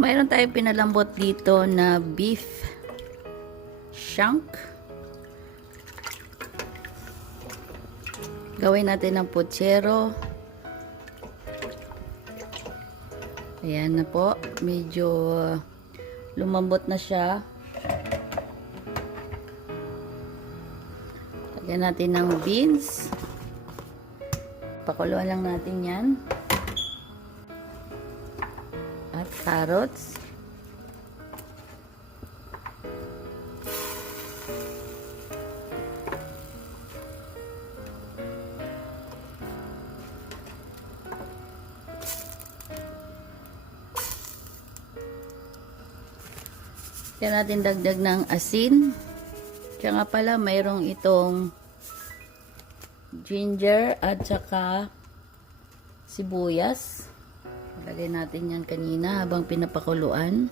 Mayroon tayong pinalambot dito na beef shank. Gawin natin ng putsero. Ayan na po. Medyo lumambot na siya. Lagyan natin ng beans. Pakuluan lang natin yan. At carrots. Kaya natin dagdag ng asin. Kaya nga pala mayroong itong ginger at saka sibuyas. Lagay natin yan kanina habang pinapakuluan.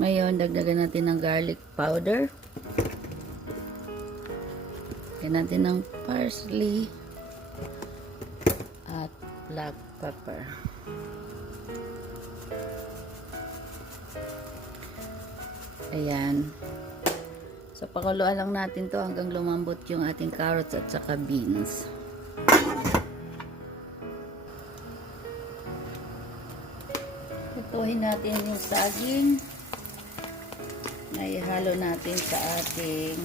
Ngayon dagdagan natin ng garlic powder. Lagyan natin ng parsley at black pepper. Ayan. So, pakuluan lang natin to hanggang lumambot yung ating carrots at saka beans. Lutuhin natin yung saging na ihalo natin sa ating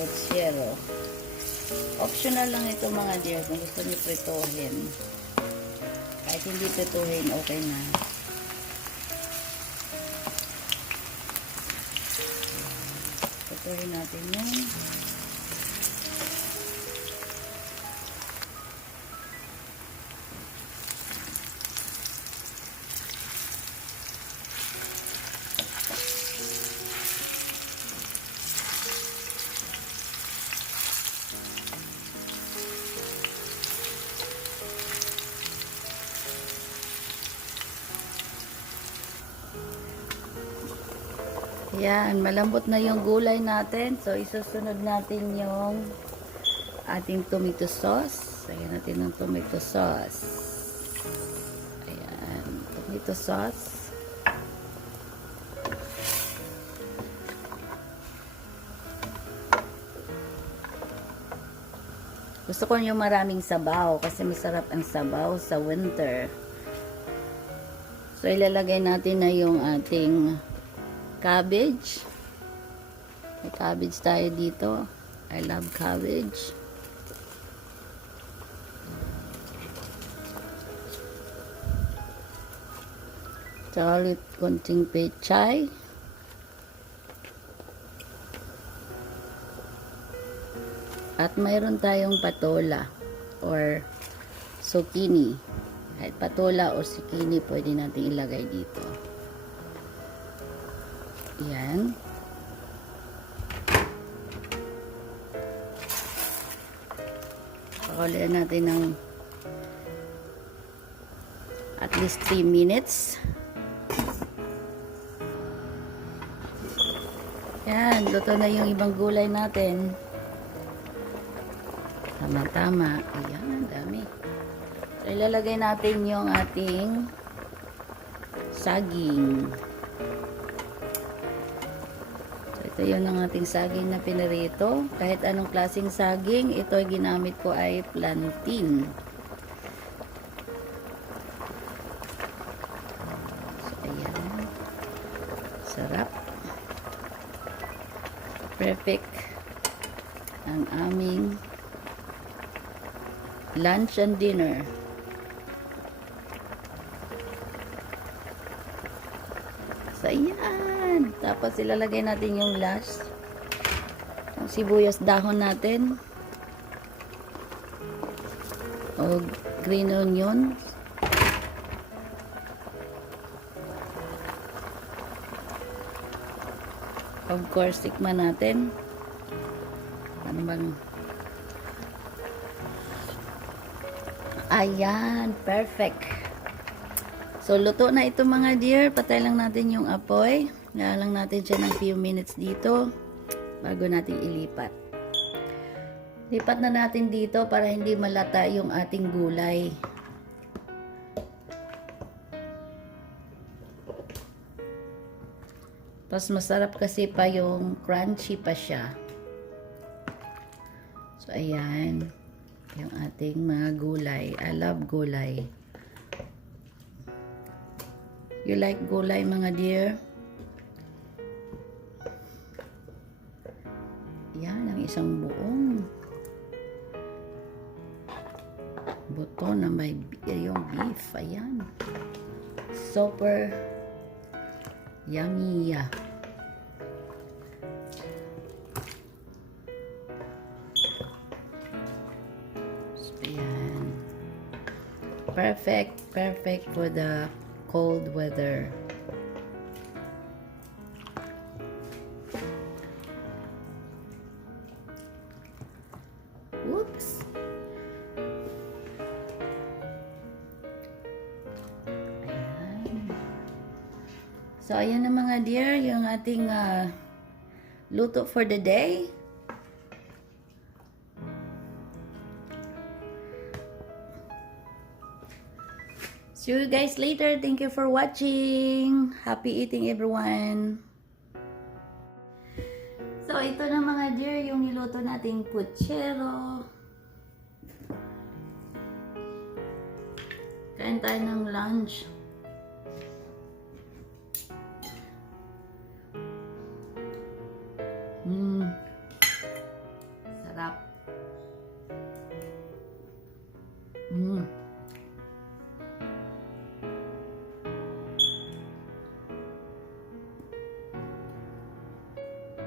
putsero. Optional lang ito mga dear kung gusto niyo prituhin. Kahit hindi prituhin, okay na. Prituhin natin yun. Yan, malambot na yung gulay natin. So, isusunod natin yung ating tomato sauce. Lagyan natin ng tomato sauce. Ayan, tomato sauce. Gusto ko yung maraming sabaw kasi masarap ang sabaw sa winter. So, ilalagay natin na yung ating cabbage. May cabbage tayo dito. I love cabbage. Tsaka ulit konting pechay. At mayroon tayong patola or zucchini. Kahit patola o zucchini pwede natin ilagay dito. Yan. Pakuluan natin ng at least 3 minutes. Yan, luto na yung ibang gulay natin. Tama-tama. Ayan, dami. So, ilalagay natin yung ating saging. Ito yun ang ating saging na pinarito. Kahit anong klaseng saging, ito ay ginamit ko ay plantain. So, ayan. Sarap. Perfect ang aming lunch and dinner. So, ayan. Tapos, ilalagay natin yung last. Yung sibuyas dahon natin. O green onion. Of course, tikman natin. Ano bang? Ayan. Perfect. So, luto na ito mga dear. Patay lang natin yung apoy. Ngayon lang natin siya ng few minutes dito bago natin ilipat. Lipat na natin dito para hindi malata yung ating gulay. Tapos masarap kasi pa yung crunchy pa siya. So, ayan. Yung ating mga gulay. I love gulay. You like gulay, mga dear? Yan, ang isang buong buto na may yung beef. Ayan. Super yummy. So, ayan. Perfect for the cold weather. Oops. So, ayan na mga dear, yung ating luto for the day. See you guys later. Thank you for watching. Happy eating, everyone. So, ito na mga dear, yung niluto nating puchero. Kain tayo ng lunch.